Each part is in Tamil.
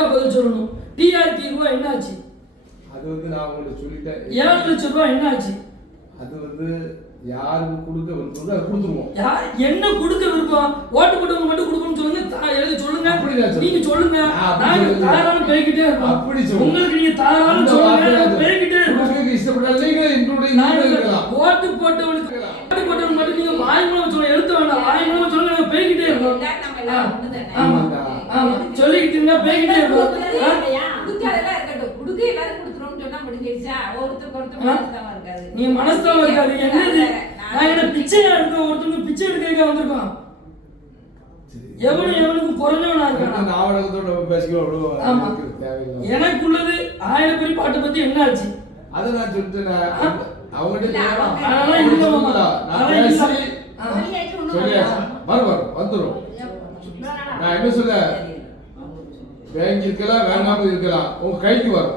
கரெக்டா பதில் சொல்லணும்? டிஆர்டி ரூபா என்ன ஆச்சு அது வந்து நான் உங்களுக்கு சொல்லிட்டேன். ஏழு லட்சம் ரூபா என்ன ஆச்சு அது வந்து யாருக்கு கொடுக்க விருப்பம் அதை கொடுத்துருவோம். யார் என்ன கொடுக்க விருப்பம்? ஓட்டு போட்டவங்க மட்டும் கொடுக்கணும்னு சொல்லுங்க. எழுதி சொல்லுங்க. நீங்க சொல்லுங்க. நாங்க. தாராளம் பேய்கிட்டே இருக்கோம். அப்படி சொல்லுங்க. உங்களுக்கு நீங்க தாராளம் சொல்லுங்க. பேய்கிட்டே இருக்கோம். உங்களுக்கு இஷ்டப்பட்ட நீங்களே include நாங்க. ஓட்டு போட்டவனுக்கு ஓட்டு போட்டவங்க மட்டும் நீங்க வாய் மூலம் சொல்ல எழுத்த வேண்டாம். வாய் மூலம் சொல்லுங்க. நாங்க பேய்கிட்டே இருக்கோம். சொல்லிக்கிட்டு இருந்தா? கொடுக்காதெல்லாம் இருக்கட்டும். கொடுக்க எல்லாரும் கொடுத்துருவோம்னு சொன்னா முடிஞ்சிருச்சா? ஒருத்தருக்கு ஒருத்தர் ஆ? மனஸ்தாபம் இருக்காது. நீங்க மனஸ்தாபம் இருக்காது. என்னது? நான் என்ன பிச்சையா இருக்கோம் ஒருத்தவங்க பிச்சை எடுக்க வந்திருக்கோம்? எவனும் எவனுக்கும் குறைஞ்சவனா இருக்கானா. எனக்கு தேவையில்லை. எனக்குள்ளது ஆயிரப்பெரிய பாட்டை பத்தி என்ன ஆச்சு அதை நான் சொல்லிட்டேன். அவங்ககிட்ட அதெல்லாம் இல்ல. நான். பேசி. சொல்லியாச்சு, வரும் வந்துடும் நான் என்ன சொல்ல? பேங்க் இருக்கலாம் வேண்டாம இருக்கலாம். உங்க கைக்கு வரும்?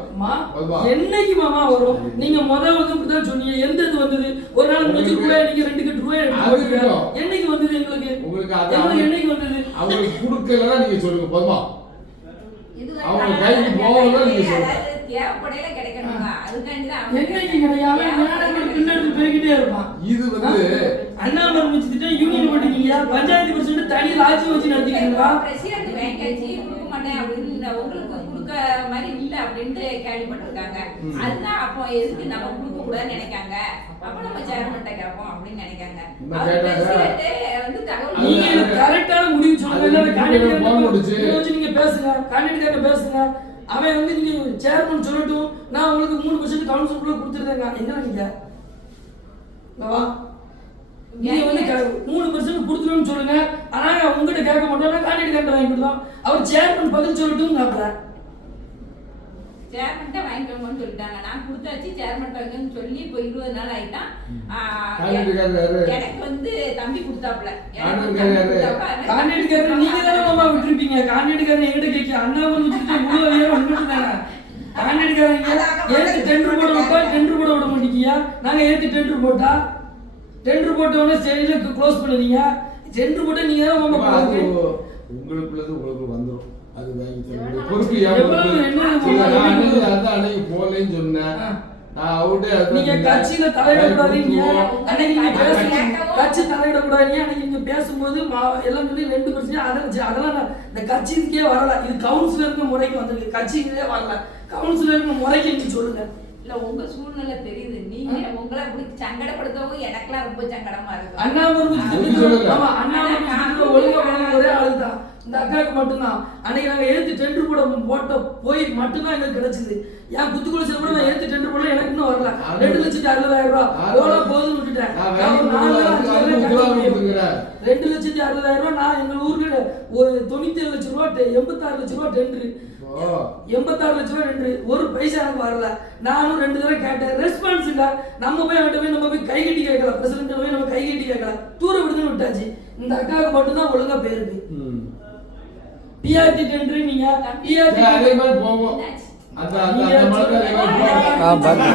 என்னைக்கு மாமா வரும்? நீங்க முத வந்து இப்படிதான் சொன்னீங்க. எந்த இது வந்தது? ஒரு நாள் உங்களுக்கு- ரூபாய் நீங்க ரெண்டு கட்டு ரூபாய். என்னைக்கு வந்தது எங்களுக்கு? உங்களுக்கு அது என்னைக்கு வந்தது? அவங்களுக்கு கொடுக்கலன்னா நீங்க சொல்லுங்க. போதுமா அவங்க கைக்கு போகல நீங்க சொல்லுங்க. இது வந்து அண்ணாமலை முடிச்சுட்டு யூனியன் போட்டீங்க பஞ்சாயத்து பிரசிடண்ட் தனி ராஜ்யம் வச்சு நடத்திக்கிறீங்களா? பிரசிடண்ட் வாங்கியாச்சு கொடுக்க மாட்டேன் அப்படின்னு உங்களுக்கு கொடுக்க மாதிரி இல்ல அப்படின்ட்டு கேள்விப்பட்டிருக்காங்க. அதுதான் அப்போ எதுக்கு நம்ம கொடுக்க கூடாதுன்னு நினைக்காங்க? அப்ப நம்ம சேர்மன்ட்ட கேட்போம் அப்படின்னு நினைக்காங்க. வந்து தகவல் நீங்க கரெக்டான முடிவு சொல்லுங்க. நீங்க பேசுங்க. கேண்டிடேட் பேசுங்க. அவன் வந்து நீங்க சேர்மன் சொல்லட்டும். நான் உங்களுக்கு மூணு பர்சன்ட் கவுன்சிலுக்குள்ள கொடுத்துருந்தேங்க என்ன நீங்க? வா. நீங்க வந்து மூணு பர்சன்ட் கொடுத்துருன்னு சொல்லுங்க. ஆனா உங்ககிட்ட கேட்க மாட்டோம். நான் கேண்டிடேட் வாங்கி கொடுத்தோம் அவர் சேர்மன் பதில் சொல்லட்டும் கேட்கறேன் சேர்மன்ட்ட வாங்கிக்கோங்கன்னு சொல்லிட்டாங்க. நான் கொடுத்தாச்சு சேர்மன் வாங்கன்னு சொல்லி இப்போ இருபது நாள் ஆயிட்டான்? எனக்கு வந்து தம்பி கொடுத்தாப்ல காண்டிடேட் நீங்க தானே மாமா விட்டுருப்பீங்க. காண்டிடேட் எங்கிட்ட கேட்க அண்ணாமலை வச்சுட்டு முழு ஐயா உங்களுக்கு தானே. காண்டிடேட் ஏத்து டெண்டர் போட விட்டா டெண்டர் போட விட மாட்டீங்க நாங்க ஏத்து டெண்டர் போட்டா? டெண்டர் போட்ட உடனே ஸ்டேஜ்ல க்ளோஸ் பண்ணுவீங்க டெண்டர் போட்டா நீங்க தான் பண்ணுவீங்க உங்களுக்குள்ளது உங்களுக்கு வந்துரும். அது வாங்கி தரணும் பொறுப்பு அதான் அன்னைக்கு போகலைன்னு சொன்னேன். நான் நீங்க. கட்சியில தலையிடக்கூடாதீங்க. அன்னைக்கு நீங்க கேட்கவும் கட்சி தலையிடக்கூடாதீங்க. அன்னைக்கு நீங்க பேசும்போது மா- எல்லாம் சொல்லி ரெண்டு பர்சன்ட் அதெல்லாம் அதெல்லாம் நான் இந்த கட்சிக்கே வரல. இது கவுன்சிலருக்கு முறைக்கு வந்திருக்கு. கட்சிக்கே வரல. கவுன்சிலருக்கு முறைக்கு நீங்க சொல்லுங்க. இல்ல உங்க சூழ்நிலை தெரியுது. நீங்க உங்களை அப்படி சங்கடப்படுத்தவும் எனக்கெல்லாம் ரொம்ப சங்கடமா இருக்கு. சொல்லல. ஆமா குச்சிட்டு ஒழுங்கா பண்ண ஒரே ஆளுதான். இந்த அக்காவுக்கு மட்டும்தான். அன்னைக்கு நாங்க ஏத்து டெண்டர் போட போட்ட போய் மட்டும்தான் எங்களுக்கு கிடைச்சது. என் குத்துக்குள்ள சில கூட நான் ஏத்து டெண்டர் போட எனக்கு இன்னும் வரல. ரெண்டு லட்சத்தி அறுபதாயிரம் ரூபாய் நான் எவ்வளோ போதும்னு விட்டுட்டேன். ரெண்டு லட்சத்தி அறுபதாயிரம் ரூபாய் நான் எங்க ஊருக்கு ஒரு தொண்ணூத்தி ஏழு லட்சம் ரூபா டெ- எண்பத்தாறு லட்சம் ரூபா டெண்டர் எண்பத்தாறு லட்சம் ரூபா டெண்டர் ஒரு பைசா எனக்கு வரல. நானும் ரெண்டு தடவை கேட்டேன் ரெஸ்பான்ஸ் இல்ல நம்ம போய் அவன்கிட்ட போய் நம்ம போய் கை கட்டி கேட்கல பிரசிடண்ட் போய் நம்ம கை கட்டி கேட்கல தூர விடுதுன்னு விட்டாச்சு. இந்த அக்காவுக்கு மட்டும்தான் ஒழுங்கா போயிருக்கு ம். பிஆர்டி டெண்டர் நீங்க. பிஆர்டி அதே மாதிரி போவோம். ஆ, பாருங்க.